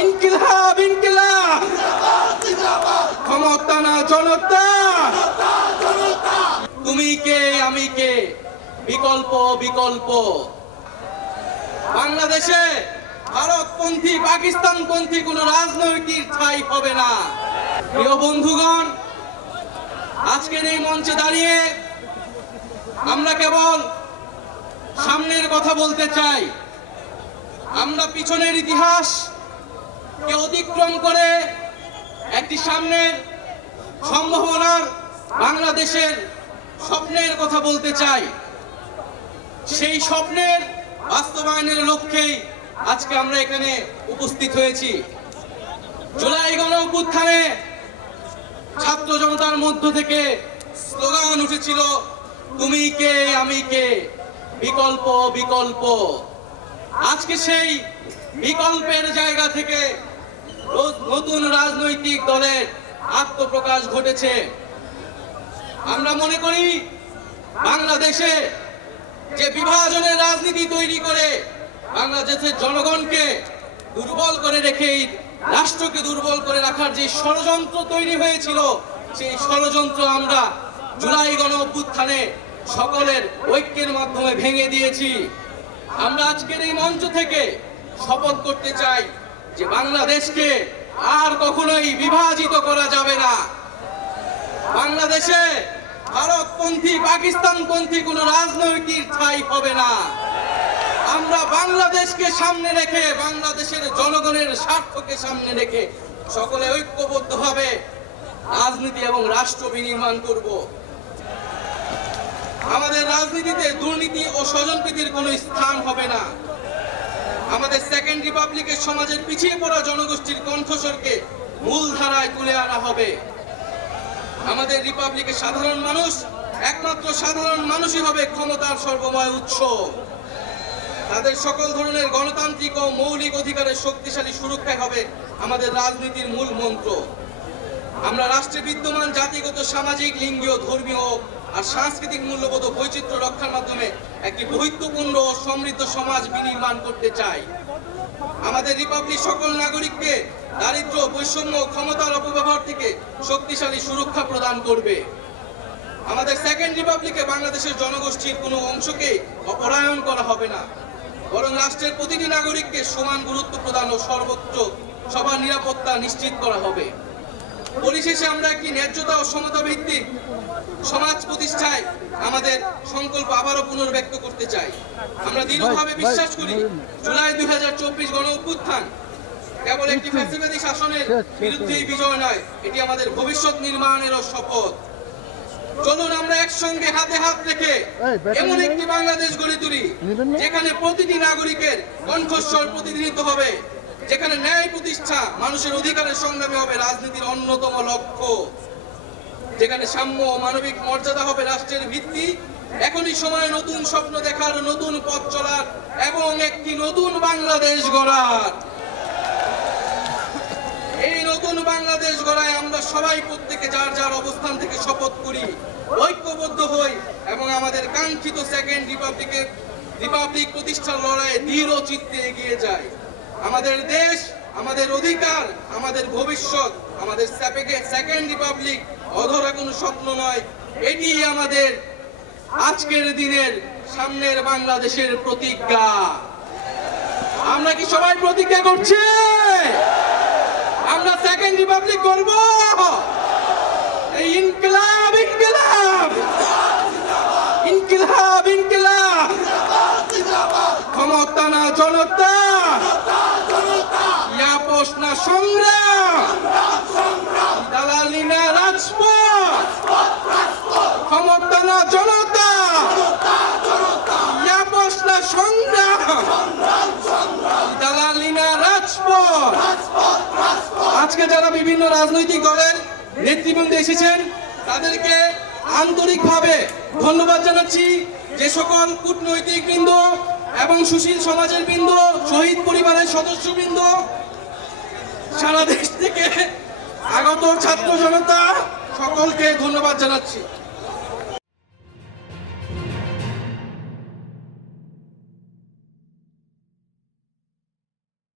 ইনকিলাব ইনকিলাব ক্ষমতা না জনতা, তুমি কে আমি কে, বিকল্প বিকল্প। বাংলাদেশে ভারতপন্থী পাকিস্তানপন্থী কোন রাজনৈতিক ঠাঁই হবে না। প্রিয় বন্ধুগণ, আজকের এই মঞ্চে দাঁড়িয়ে আমরা কেবল সামনের কথা বলতে চাই। আমরা পিছনের ইতিহাস কে অতিক্রম করে একটি সামনের সম্ভাবনার বাংলাদেশের স্বপ্নের কথা বলতে চাই। সেই স্বপ্নের বাস্তবায়নের লক্ষ্যেই আজকে আমরা এখানে উপস্থিত হয়েছি। জুলাই গণ অভ্যুত্থানে ছাত্র জনতার মধ্য থেকে স্লোগান উঠেছিল, তুমি কে আমি কে, বিকল্প বিকল্প। আজকে সেই বিকল্পের জায়গা থেকে নতুন রাজনৈতিক দলের আত্মপ্রকাশ ঘটেছে। আমরা মনে করি বাংলাদেশে যে বিভাজনের রাজনীতি তৈরি করে বাংলাদেশের জনগণকে দুর্বল করে রেখে রাষ্ট্রকে দুর্বল করে রাখার যে ষড়যন্ত্র তৈরি হয়েছিল, সেই ষড়যন্ত্র আমরা জুলাই গণ অভ্যুত্থানে সকলের ঐক্যের মাধ্যমে ভেঙে দিয়েছি। আমরা আজকের এই মঞ্চ থেকে শপথ করতে চাই যে বাংলাদেশকে আর কখনোই বিভাজিত করা যাবে না। বাংলাদেশে ভারতপন্থী পাকিস্তানপন্থী কোন রাজনৈতিক ঠাঁই হবে না। আমরা বাংলাদেশকে সামনে রেখে, বাংলাদেশের জনগণের স্বার্থকে সামনে রেখে সকলে ঐক্যবদ্ধভাবে রাজনীতি এবং রাষ্ট্র বিনির্মাণ করব। আমাদের রাজনীতিতে দুর্নীতি ও স্বজনপ্রীতির কোনো স্থান হবে না। আমাদের সেকেন্ড রিপাবলিকের সমাজের পিছিয়ে পড়া জনগোষ্ঠীর কণ্ঠস্বরকে মূলধারায় তুলে আনা হবে। আমাদের রিপাবলিকের সাধারণ মানুষ, একমাত্র সাধারণ মানুষই হবে ক্ষমতার সর্বময় উৎস। তাদের সকল ধরনের গণতান্ত্রিক ও মৌলিক অধিকারের শক্তিশালী সুরক্ষা হবে আমাদের রাজনীতির মূল মন্ত্র। আমরা রাষ্ট্রে বিদ্যমান জাতিগত, সামাজিক, লিঙ্গীয়, ধর্মীয় আর সাংস্কৃতিক মূল্যবোধ ও বৈচিত্র্য রক্ষার মাধ্যমে একটি বৈচিত্র্যপূর্ণ ও সমৃদ্ধ সমাজ বিনির্মাণ করতে চাই। আমাদের রিপাবলিক সকল নাগরিককে দারিদ্র, বৈষম্য, ক্ষমতার অপব্যবহার থেকে শক্তিশালী সুরক্ষা প্রদান করবে। আমাদের সেকেন্ড রিপাবলিকে বাংলাদেশের জনগোষ্ঠীর কোনো অংশকে অপরায়ণ করা হবে না, বরং রাষ্ট্রের প্রতিটি নাগরিককে সমান গুরুত্ব প্রদান ও সর্বোচ্চ সবার নিরাপত্তা নিশ্চিত করা হবে। পরিশেষে আমরা একটি ন্যায্যতা ও সমতা ভিত্তিক সমাজ প্রতিষ্ঠায় আমাদের সংকল্প আবারও পুনর্ব্যক্ত করতে চাই। আমরা দৃঢ়ভাবে বিশ্বাস করি জুলাই 2024 গণ অভ্যুত্থান কেবল একটি ফ্যাসিবাদী শাসনের বিরুদ্ধেই বিজয় নয়, এটি আমাদের ভবিষ্যৎ নির্মাণেরও শপথ। চলুন আমরা একসঙ্গে হাতে হাত রেখে এমন একটি বাংলাদেশ গড়ে তুলি যেখানে প্রতিটি নাগরিকের কণ্ঠস্বর প্রতিনিধিত্ব হবে, যেখানে ন্যায় প্রতিষ্ঠা, মানুষের অধিকারের সংগ্রামে হবে রাজনীতির অন্যতম লক্ষ্য, যেখানে সাম্য ও মানবিক মর্যাদা হবে রাষ্ট্রের ভিত্তি। এখনই সময় নতুন স্বপ্ন দেখার, নতুন পথ চলার এবং একটি নতুন বাংলাদেশ গড়ার। এই নতুন বাংলাদেশ গড়ায় আমরা সবাই প্রত্যেকে যার যার অবস্থান থেকে শপথ করি, ঐক্যবদ্ধ হই এবং আমাদের কাঙ্ক্ষিত সেকেন্ড রিপাবলিক প্রতিষ্ঠার লড়াইয়ে দৃঢ় চিত্তে এগিয়ে যাই। আমাদের দেশ, আমাদের অধিকার, আমাদের ভবিষ্যৎ, আমাদের সেকেন্ড রিপাবলিক অধরা কোনো স্বপ্ন নয়, এটি আমাদের আজকের দিনের সামনের বাংলাদেশের প্রতিজ্ঞা। আমরা কি সবাই প্রতিজ্ঞা করছি আমরা সেকেন্ড রিপাবলিক করব? এই ইনকিলাব ইনকিলাব ইনকিলাব ইনকিলাব, ক্ষমতা না জনতা, আপোষ না সংগ্রাম, দালালি না রাজপথ, ক্ষমতা না জনতা, আপোষ না সংগ্রাম, দালালি না রাজপথ। আজকে যারা বিভিন্ন রাজনৈতিক দলের নেতৃবৃন্দ এসেছেন তাদেরকে আন্তরিকভাবে ধন্যবাদ জানাচ্ছি। যে সকল কূটনৈতিক বৃন্দ এবং সুশীল সমাজের বৃন্দ, শহীদ পরিবারের সদস্যবৃন্দ, সারা দেশ থেকে আগত ছাত্র জনতা, সকলকে ধন্যবাদ জানাচ্ছি।